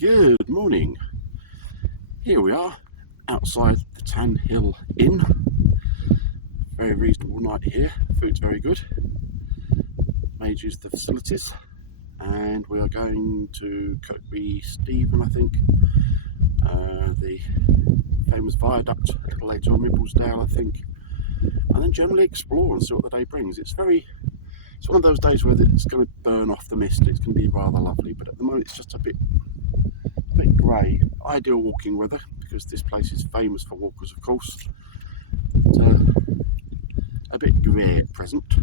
Good morning. Here we are outside the Tan Hill Inn. Very reasonable night here. Food's very good. Made use of the facilities, and we are going to Kirkby Stephen, I think. The famous viaduct later on Mibblesdale, I think, and then generally explore and see what the day brings. It's one of those days where it's going to burn off the mist. It's going to be rather lovely, but at the moment it's just a bit grey. Ideal walking weather because this place is famous for walkers, of course. But, a bit grey at present.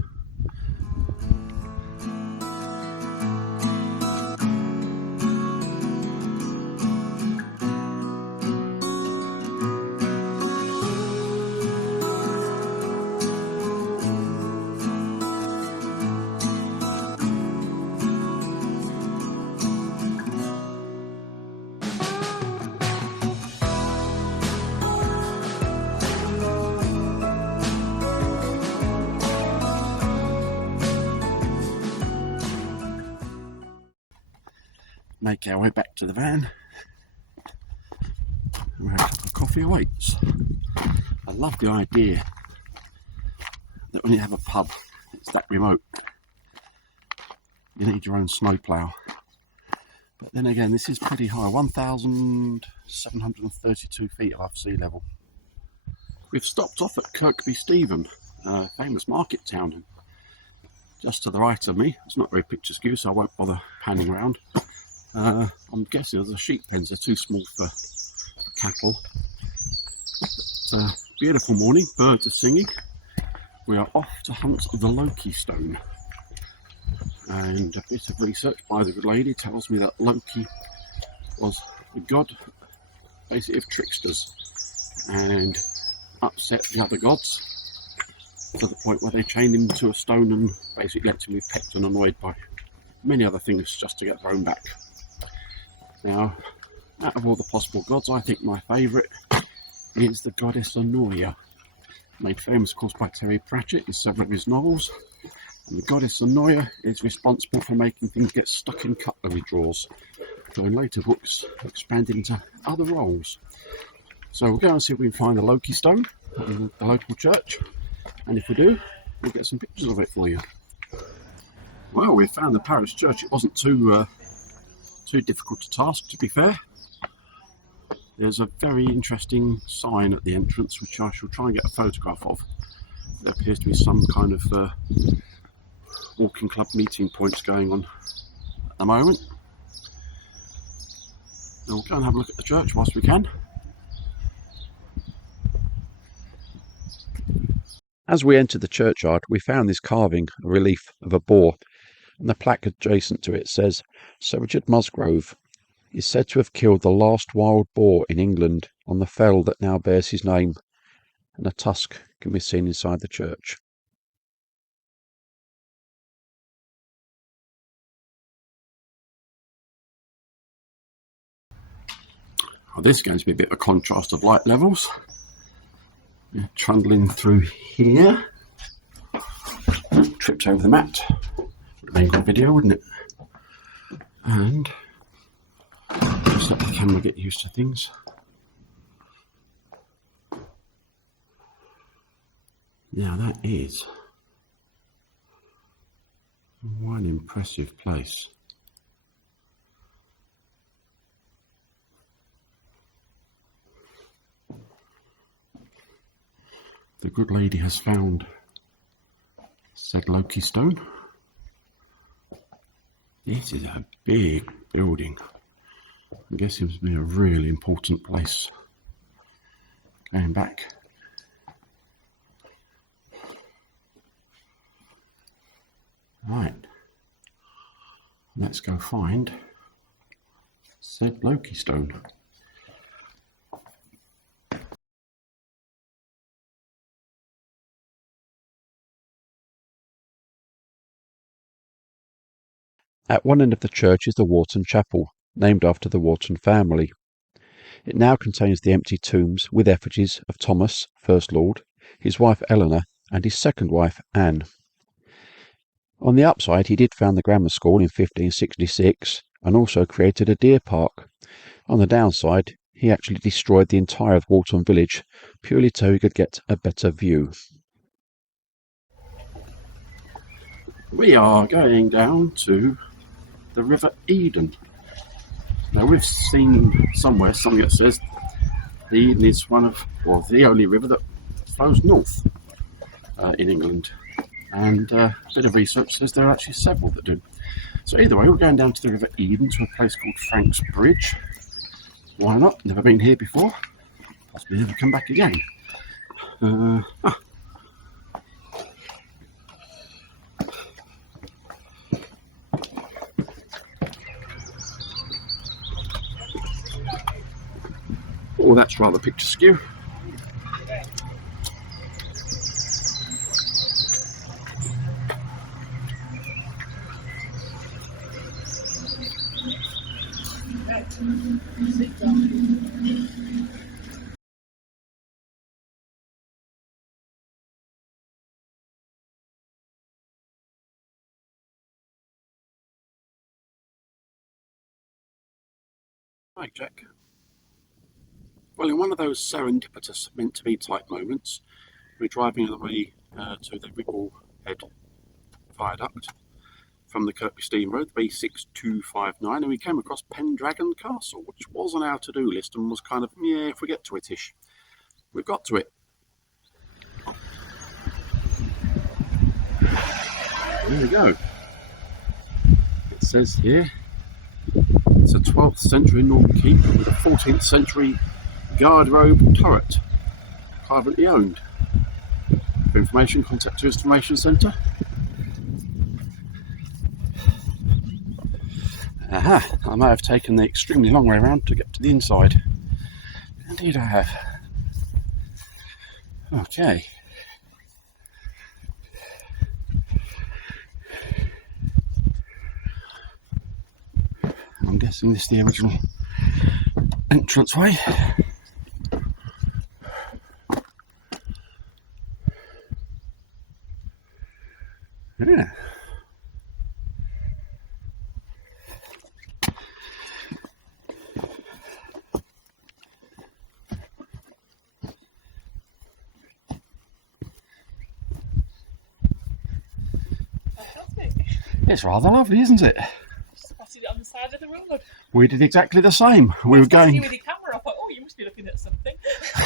Make our way back to the van, where a cup of coffee awaits. I love the idea that when you have a pub, it's that remote. You need your own snowplow. But then again, this is pretty high, 1,732 feet above sea level. We've stopped off at Kirkby Stephen, a famous market town. Just to the right of me, it's not very picturesque, so I won't bother panning around. I'm guessing the sheep pens are too small for cattle. But, beautiful morning, birds are singing. We are off to hunt the Loki stone. And a bit of research by the good lady tells me that Loki was the god, basically, of tricksters, and upset the other gods to the point where they chained him to a stone and basically let him be pecked and annoyed by many other things just to get their own back. Now, out of all the possible gods, I think my favourite is the goddess Honoria, made famous, of course, by Terry Pratchett in several of his novels. And the goddess Honoria is responsible for making things get stuck in cutlery drawers, though in later books expand into other roles. So we'll go and see if we can find the Loki stone in the local church, and if we do, we'll get some pictures of it for you. Well, we found the parish church. It wasn't too difficult a task, to be fair. There's a very interesting sign at the entrance, which I shall try and get a photograph of. There appears to be some kind of walking club meeting points going on at the moment. Now we'll go and have a look at the church whilst we can. As we entered the churchyard, we found this carving, a relief of a boar, and the plaque adjacent to it says, Sir Richard Musgrove is said to have killed the last wild boar in England on the fell that now bears his name, and a tusk can be seen inside the church. Well, this is going to be a bit of a contrast of light levels. We're trundling through here. Tripped over the mat. Would have been a good video, wouldn't it? And just let the camera get used to things. Now that is one impressive place. The good lady has found said Loki stone. This is a big building. I guess it must be a really important place. Going back. Right. Let's go find said Loki stone. At one end of the church is the Wharton Chapel, named after the Wharton family. It now contains the empty tombs with effigies of Thomas, First Lord, his wife Eleanor, and his second wife Anne. On the upside, he did found the grammar school in 1566 and also created a deer park, On the downside, he actually destroyed the entire of Walton village purely so he could get a better view. We are going down to the River Eden. Now we've seen somewhere something that says the Eden is one of, or the only river that flows north in England, and a bit of research says there are actually several that do. So either way, we're going down to the River Eden to a place called Frank's Bridge. Why not? Never been here before. Possibly never come back again. Oh, that's rather picturesque. Right, Jack. Well, in one of those serendipitous meant-to-be type moments, we're driving on the way to the Wiggle Head viaduct from the Kirkby Stephen road, B6259, and we came across Pendragon Castle, which was on our to-do list and was kind of, yeah, if we get to it-ish. We've got to it. There we go. It says here, it's a 12th century Norman keep with a 14th century guard-robe turret, privately owned. For information, contact Tourist Information Centre. Aha, I may have taken the extremely long way around to get to the inside. Indeed I have. Okay. I'm guessing this is the original entranceway. Yeah. It's rather lovely, isn't it? Just spotted it on the side of the road. We did exactly the same. We were going. You with your camera, I thought, oh, you must be looking at something.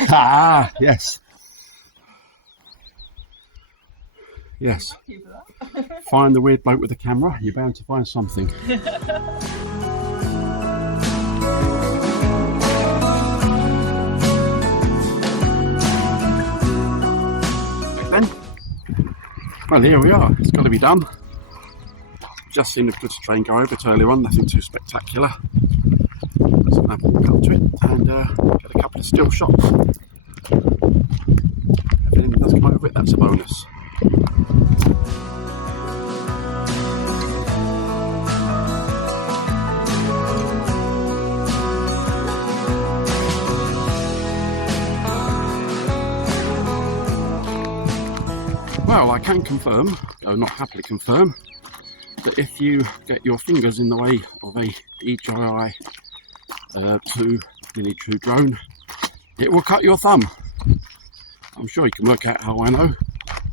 Ah, yes. Yes. Thank you for that. Find the weird bloke with the camera, you're bound to find something. Then, well, here we are. It's got to be done. Just seen a good train go over it earlier on, nothing too spectacular. Let's have a walk up to it and get a couple of still shots. If anything does come over it, that's a bonus. Well, I can confirm, or not happily confirm, that if you get your fingers in the way of a DJI 2 mini true drone, it will cut your thumb. I'm sure you can work out how I know,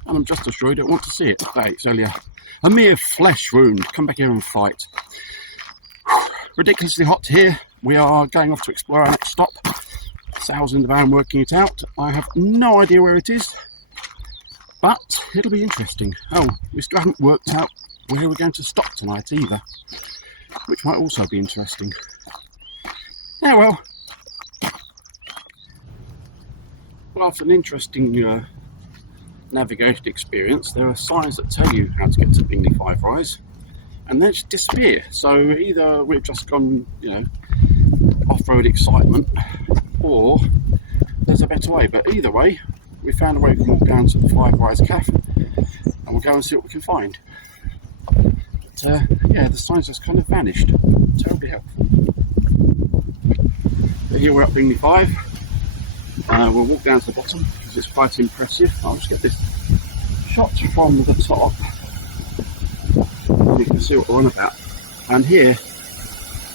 and I'm just as sure you don't want to see it. Hey, it's only a mere flesh wound. Come back here and fight. Ridiculously hot here. We are going off to explore our next stop. Sal's in the van working it out. I have no idea where it is, but it'll be interesting. Oh, we still haven't worked out where we're going to stop tonight either, which might also be interesting. Yeah, well, after an interesting navigation experience, there are signs that tell you how to get to Bingley Five Rise, and then just disappear. So either we've just gone, you know, off-road excitement, or there's a better way. But either way, we found a way to walk down to the Five Rise Cafe, and we'll go and see what we can find. But yeah, the signs just kind of vanished. Terribly helpful. But here we're at Bingley 5. We'll walk down to the bottom because it's quite impressive. I'll just get this shot from the top. You can see what we're on about. And here,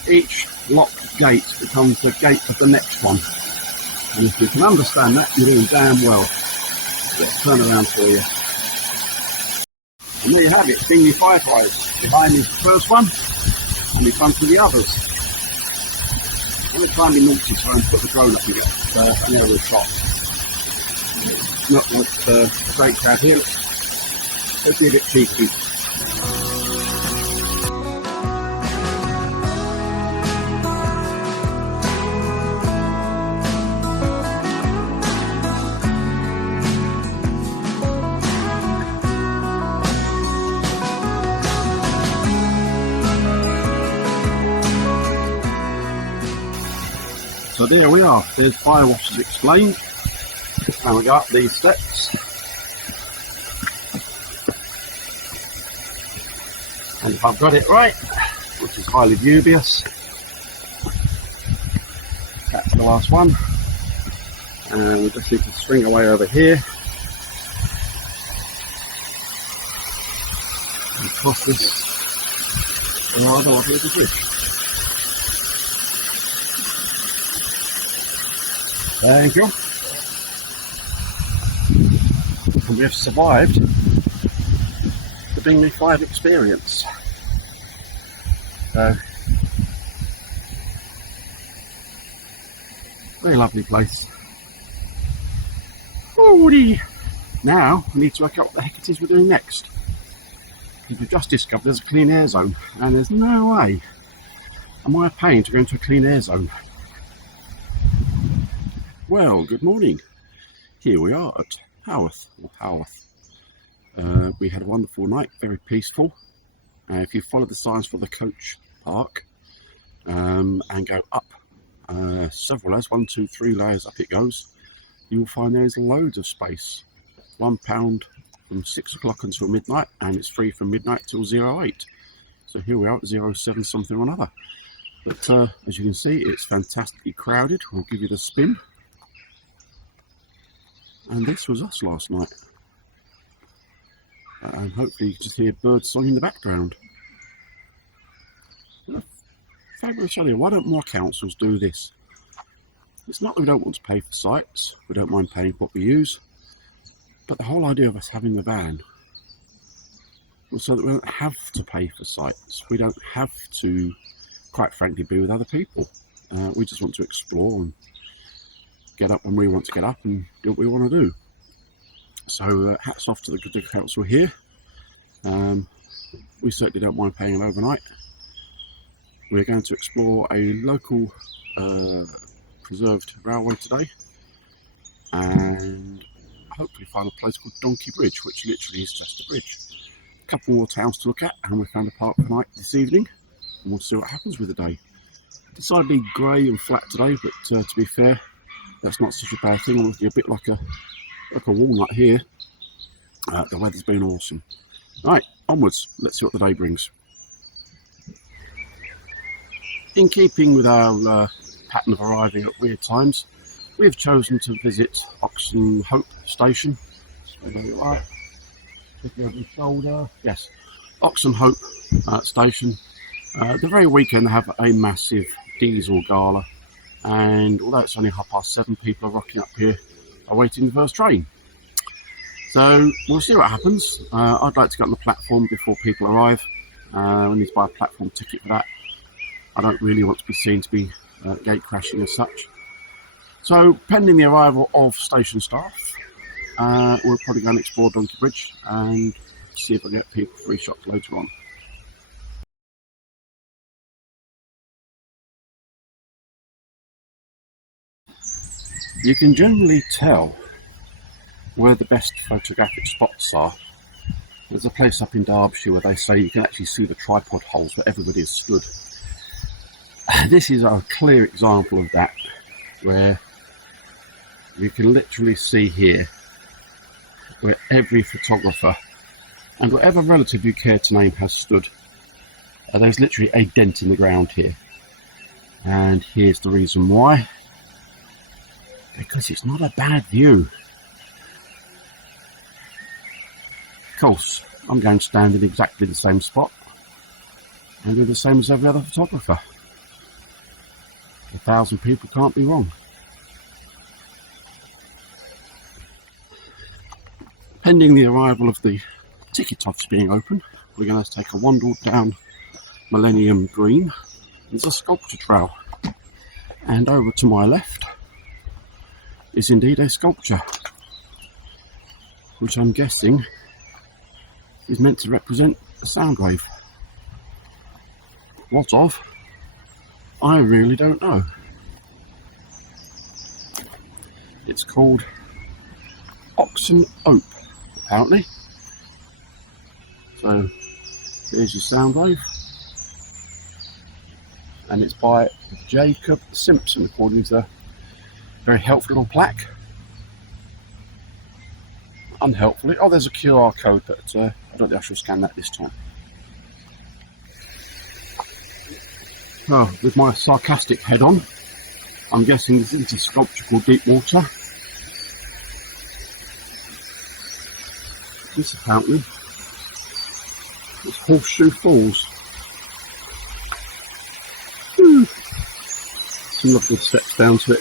each locked gate becomes the gate of the next one. And if you can understand that, you're doing damn well. Turn around for you. And there you have it, Bingley Fireflies. Behind me is the first one, and in front of the others. I'm going to try and be naughty, try and put the drone up and get near the top. Not like the great crowd here. Let's be a bit cheeky. So there we are, there's fire washers explained. Now we go up these steps. And if I've got it right, which is highly dubious, that's the last one. And we just need to swing away over here. And cross this. Oh, I don't want to do this. Thank you. And we have survived the Bingley 5 experience. So, very lovely place. Alrighty. Now we need to work out what the heck it is we're doing next. We've just discovered there's a clean air zone, and there's no way am I paying to go into a clean air zone. Well, good morning. Here we are at Haworth, or Haworth. We had a wonderful night, very peaceful. If you follow the signs for the coach park and go up several layers, 1, 2, 3 layers up it goes, you'll find there's loads of space. £1 from 6 o'clock until midnight, and it's free from midnight till 08. So here we are at 07 something or another. But as you can see, it's fantastically crowded. We'll give you the spin. And this was us last night. And hopefully you can just hear birds song in the background. Fabulous idea. Why don't more councils do this? It's not that we don't want to pay for sites. We don't mind paying for what we use. But the whole idea of us having the van was so that we don't have to pay for sites. We don't have to, quite frankly, be with other people. We just want to explore and get up when we want to get up and do what we want to do. So hats off to the good council here. We certainly don't mind paying an overnight. We're going to explore a local preserved railway today, and hopefully find a place called Donkey Bridge, which literally is just a bridge. A couple more towns to look at, and we found a park for night this evening, and we'll see what happens with the day. Decidedly grey and flat today, but to be fair, that's not such a bad thing. I'm looking a bit like a walnut here. The weather's been awesome. Right, onwards. Let's see what the day brings. In keeping with our pattern of arriving at weird times, we have chosen to visit Oxon Hope Station. So there you are. Looking over the shoulder. Yes, Oxon Hope Station. The very weekend they have a massive diesel gala. And although it's only 7:30, people are rocking up here awaiting the first train. So we'll see what happens. I'd like to get on the platform before people arrive. We need to buy a platform ticket for that. I don't really want to be seen to be gate crashing as such. So pending the arrival of station staff, we'll probably go and explore Donkey Bridge and see if I get people free shots later on. You can generally tell where the best photographic spots are. There's a place up in Derbyshire where they say you can actually see the tripod holes where everybody has stood. This is a clear example of that, where you can literally see here where every photographer and whatever relative you care to name has stood. There's literally a dent in the ground here, and here's the reason why. Because it's not a bad view. Of course, I'm going to stand in exactly the same spot and do the same as every other photographer. 1,000 people can't be wrong. Pending the arrival of the ticket office being open, we're going to take a wander down Millennium Green. There's a sculpture trail, and over to my left is indeed a sculpture, which I'm guessing is meant to represent a sound wave. What of? I really don't know. It's called Oxen Oak, apparently. So here's your sound wave, and it's by Jacob Simpson, according to a very helpful little plaque. Unhelpfully, oh, there's a QR code, but I don't think I shall scan that this time. Oh, with my sarcastic head on, I'm guessing this is a sculpture called Deep Water. This apparently is Horseshoe Falls. Some lovely steps down to it.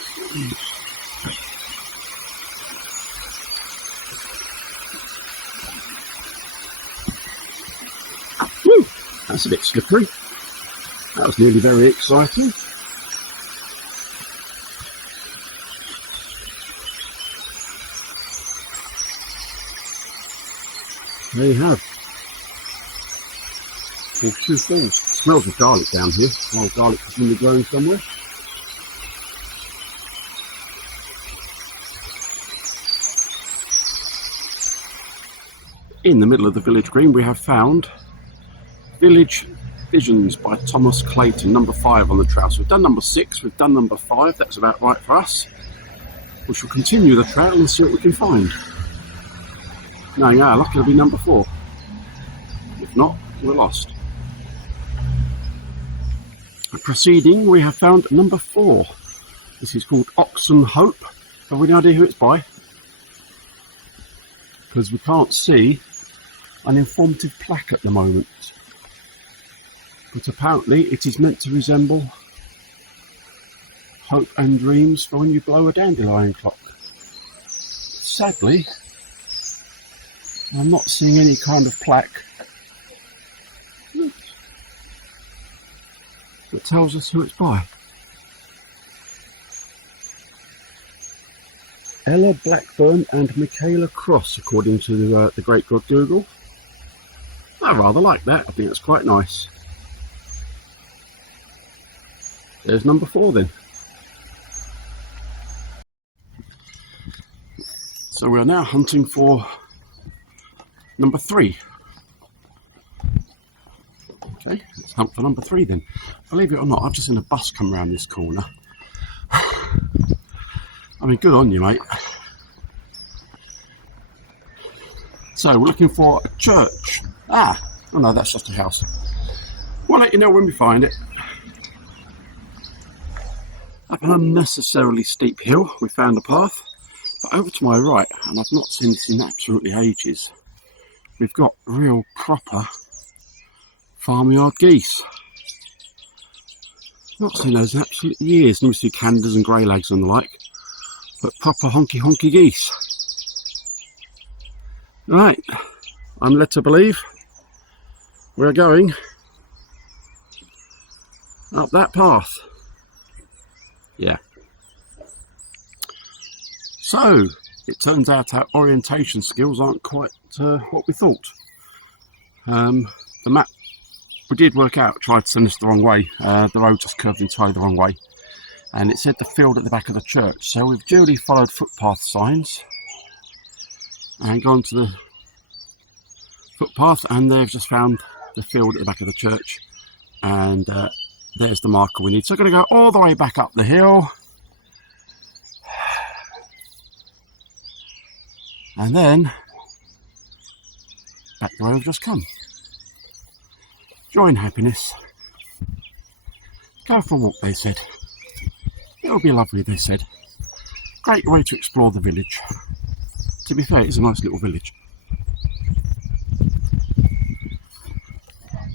Woo! That's a bit slippery. That was nearly very exciting. There you have Horseshoe Falls. It smells of garlic down here. Oh, garlic is in the growing somewhere. In the middle of the village green, we have found Village Visions by Thomas Clayton, number 5 on the trail. So we've done number 6, we've done number 5, that's about right for us. We shall continue the trail and see what we can find. No, yeah, lucky it'll be number 4. If not, we're lost. Proceeding, we have found number 4. This is called Oxen Hope. Have we any idea who it's by? Because we can't see an informative plaque at the moment. But apparently it is meant to resemble Hope and Dreams for when you blow a dandelion clock. Sadly, I'm not seeing any kind of plaque that tells us who it's by. Ella Blackburn and Michaela Cross, according to the great god Google. I rather like that. I think that's quite nice. There's number 4 then. So we are now hunting for number 3. Okay, let's hunt for number 3 then. Believe it or not, I've just seen a bus come around this corner. I mean, good on you, mate. So we're looking for a church. Oh no, that's just a house. We'll let you know when we find it. Up an unnecessarily steep hill, we found a path. But over to my right, and I've not seen this in absolutely ages, we've got real proper farmyard geese. Not seen those in absolutely years. Normally see Canadas and grey legs and the like, but proper honky geese. Right, I'm led to believe we're going up that path. Yeah. So, it turns out our orientation skills aren't quite what we thought. The map we did work out tried to send us the wrong way. The road just curved entirely the wrong way. And it said the field at the back of the church. So we've duly followed footpath signs and gone to the footpath, and they've just found the field at the back of the church. And there's the marker we need. So we're going to go all the way back up the hill. And then back the way we've just come. Joy and happiness. Go for a walk, they said. It'll be lovely, they said. Great way to explore the village. To be fair, it's a nice little village.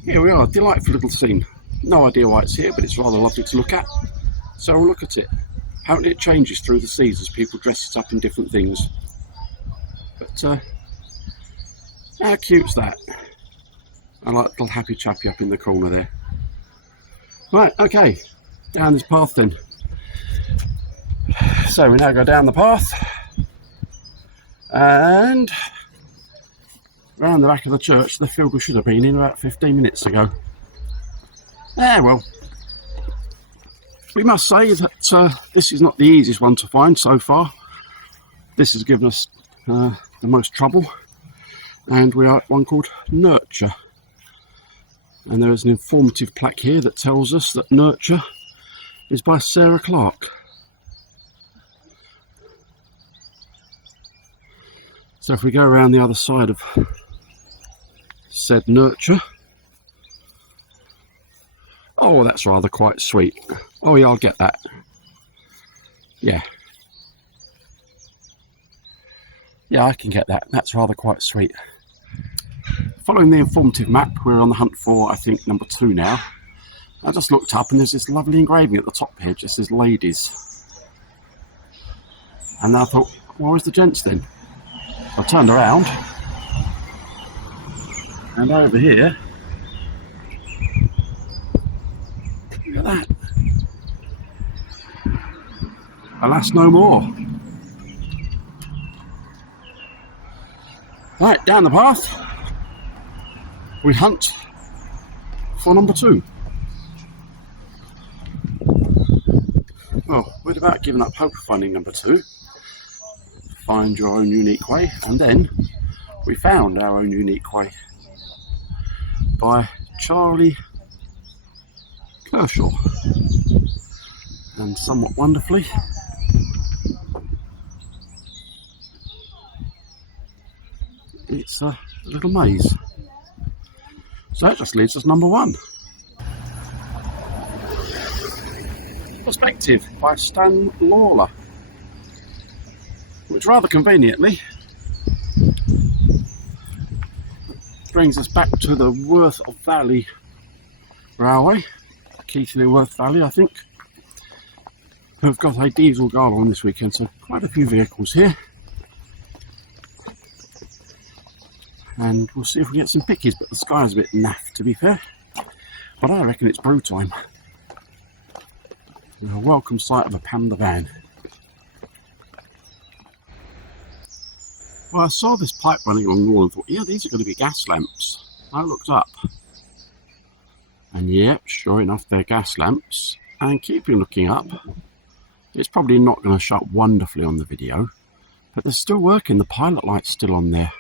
Here we are, delightful little scene. No idea why it's here, but it's rather lovely to look at. So we'll look at it. Apparently it changes through the seasons, people dress it up in different things. But how cute's that? I like little happy chappy up in the corner there. Right, okay, down this path then. So we now go down the path and round the back of the church, the field we should have been in about 15 minutes ago. Well, we must say that this is not the easiest one to find so far. This has given us the most trouble, and we are at one called Nurture. And there is an informative plaque here that tells us that Nurture is by Sarah Clark. So if we go around the other side of said Nurture, oh, that's rather quite sweet. Oh yeah, I'll get that. Yeah, I can get that. That's rather quite sweet. Following the informative map, we're on the hunt for, I think, number 2 now. I just looked up and there's this lovely engraving at the top here, just says ladies. And I thought, well, where's the gents then? I turned around, and over here, look at that. Alas, no more. Right, down the path, we hunt for number 2. Well, we're about giving up hope of finding number 2. Find your own unique way, and then we found our own unique way by Charlie Kershaw, and somewhat wonderfully it's a little maze. So that just leaves us number 1. Perspective by Stan Lawler, which rather conveniently brings us back to the Worth Valley Railway, Keighley Worth Valley, I think. We've got a diesel gala on this weekend, so quite a few vehicles here. And we'll see if we get some pickies, but the sky's a bit naff, to be fair. But I reckon it's brew time. A welcome sight of a panda van. Well, I saw this pipe running along the wall and thought, yeah, these are going to be gas lamps. I looked up, and yeah, sure enough, they're gas lamps. And keeping looking up, it's probably not going to show up wonderfully on the video, but they're still working. The pilot light's still on there.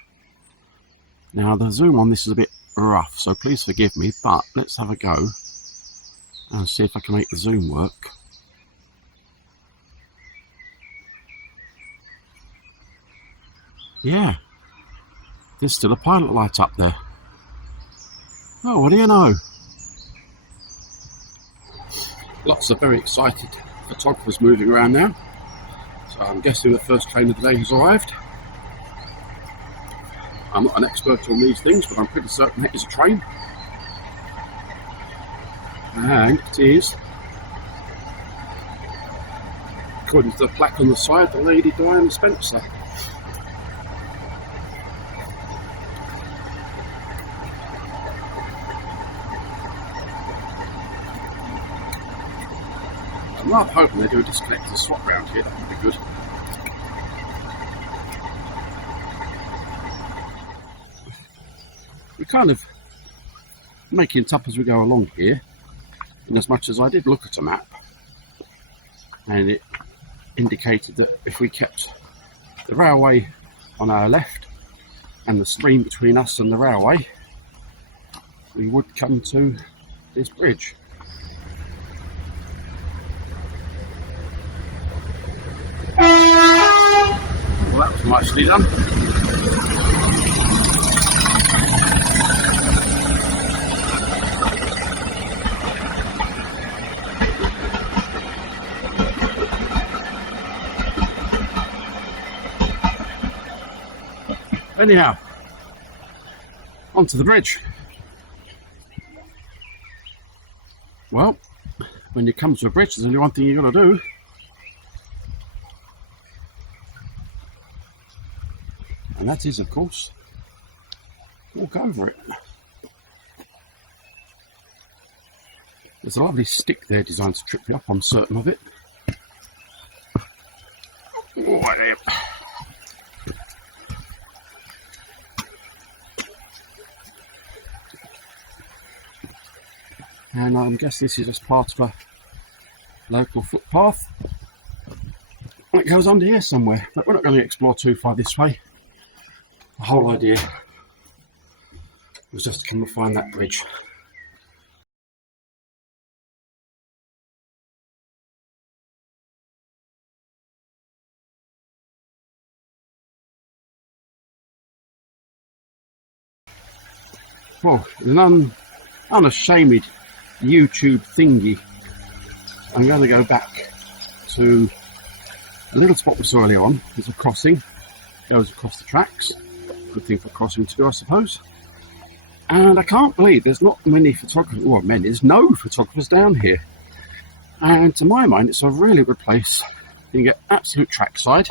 Now, the zoom on this is a bit rough, so please forgive me, but let's have a go and see if I can make the zoom work. Yeah, there's still a pilot light up there. Oh, what do you know? Lots of very excited photographers moving around now. So I'm guessing the first train of the day has arrived. I'm not an expert on these things, but I'm pretty certain it is a train. And it is, according to the plaque on the side, the Lady Diana Spencer. I'm rather hoping they do a disconnected swap round here, that would be good. We're kind of making it up as we go along here, in as much as I did look at a map, and it indicated that if we kept the railway on our left and the stream between us and the railway, we would come to this bridge. Well, that was nicely done. Anyhow, onto the bridge. Well, when you come to a bridge, there's only one thing you've got to do. And that is, of course, walk over it. There's a lovely stick there designed to trip you up, I'm certain of it. Oh, there. And I guess this is just part of a local footpath. It goes under here somewhere, but we're not going to explore too far this way. The whole idea was just to come and find that bridge. Oh, an unashamed YouTube thingy. I'm going to go back to a little spot we saw earlier on. There's a crossing, goes across the tracks. Good thing for crossing to do, I suppose. And I can't believe there's not many photographers, or there's no photographers down here. And to my mind, it's a really good place. You can get absolute trackside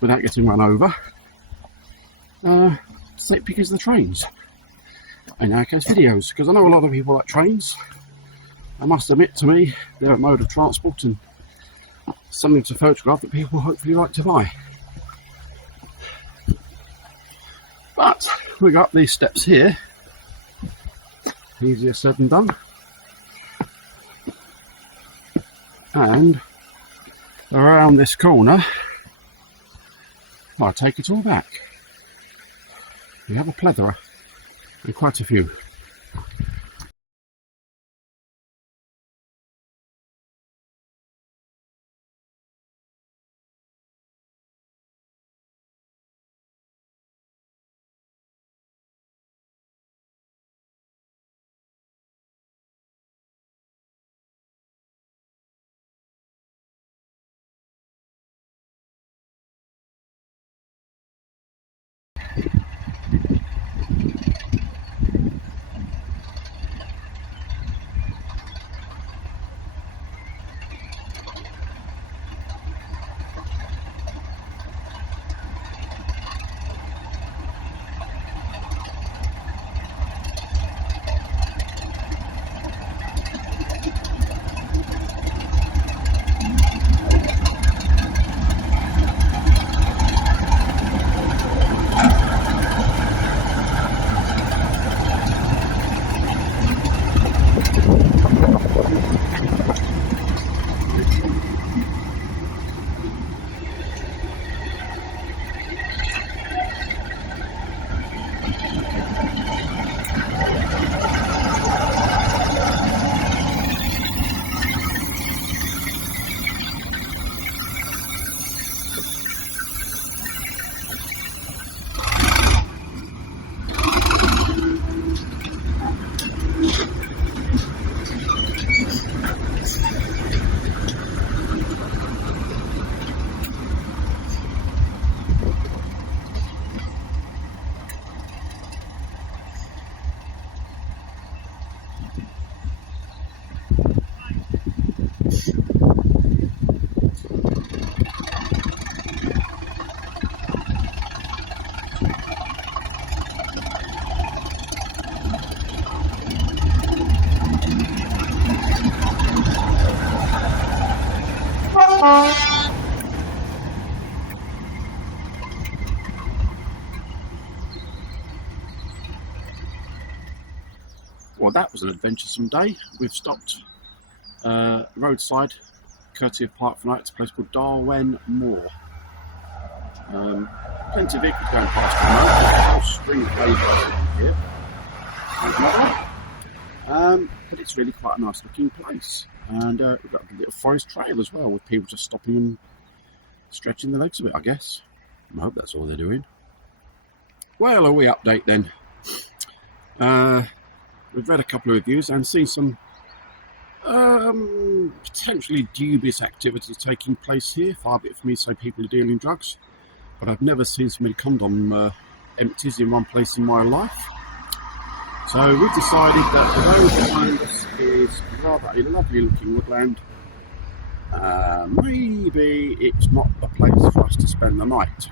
without getting run over. Take pictures of the trains. And now comes videos, because I know a lot of people like trains. I must admit, to me, they're a mode of transport and something to photograph that people hopefully like to buy. But we got these steps here. Easier said than done. And around this corner, I take it all back. We have a plethora, and quite a few. Well, that was an adventuresome day. We've stopped roadside, courtesy of Park for Night. It's a place called Darwen Moor. Plenty of vehicles going past at the moment. There's a whole string of pavers here. There's another one. But it's really quite a nice looking place. And we've got a little forest trail as well, with people just stopping and stretching their legs a bit, I guess. I hope that's all they're doing. Well, a wee update then. We've read a couple of reviews and seen some potentially dubious activities taking place here. Far be it for me to say people are dealing drugs, but I've never seen so many condom empties in one place in my life. So we've decided that to go behind us is rather a lovely looking woodland. Maybe it's not a place for us to spend the night.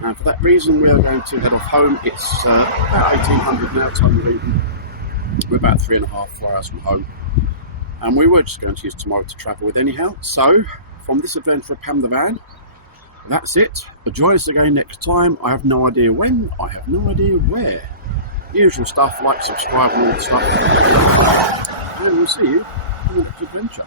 And for that reason, we are going to head off home. It's about 1800 now, time of evening. We're about 3.5, 4 hours from home. And we were just going to use tomorrow to travel with anyhow. So, from this adventure of Pam the Van, that's it. But join us again next time. I have no idea when, I have no idea where. Usual stuff, like, subscribe and all that stuff. And we'll see you on the next adventure.